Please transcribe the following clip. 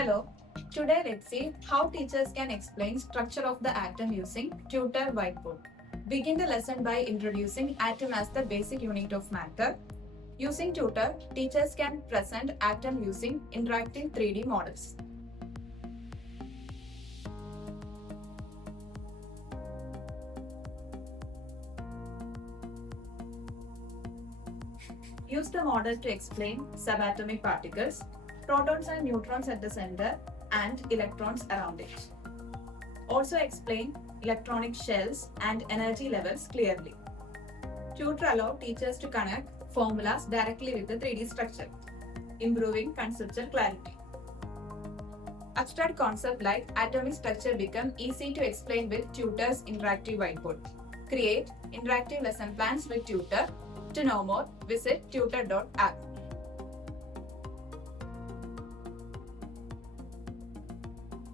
Hello, today let's see how teachers can explain structure of the atom using TutAR Whiteboard. Begin the lesson by introducing atom as the basic unit of matter. Using TutAR, teachers can present atom using interactive 3D models. Use the model to explain subatomic particles, protons and neutrons at the center, and electrons around it. Also explain electronic shells and energy levels clearly. TutAR allows teachers to connect formulas directly with the 3D structure, improving conceptual clarity. Abstract concepts like atomic structure become easy to explain with TutAR's interactive whiteboard. Create interactive lesson plans with TutAR. To know more, visit tutar.app.